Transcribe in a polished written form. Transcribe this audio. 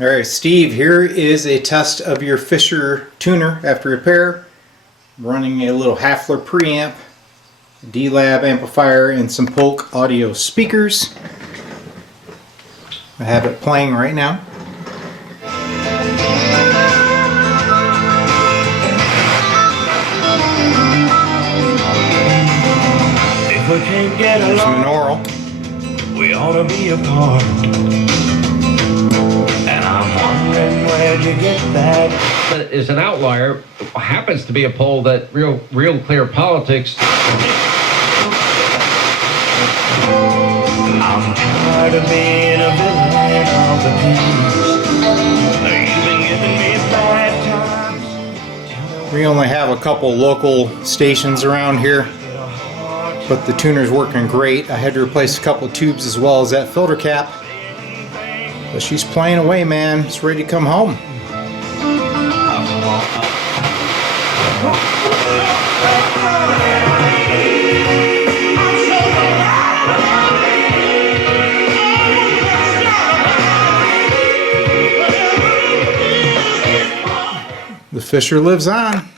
Alright, Steve, here is a test of your Fisher tuner after repair. I'm running a little Hafler preamp, D-Lab amplifier, and some Polk audio speakers. I have it playing right now. If we can't get There's along, Monaural. we ought to be apart. And I'm wondering where'd you get that? That is an outlier. Happens to be a poll that real clear politics. I'm tired of being a villain of the peace. You've been giving me bad times. We only have a couple local stations around here, but the tuner's working great. I had to replace a couple of tubes as well as that filter cap. But she's playing away, man. It's ready to come home. The Fisher lives on.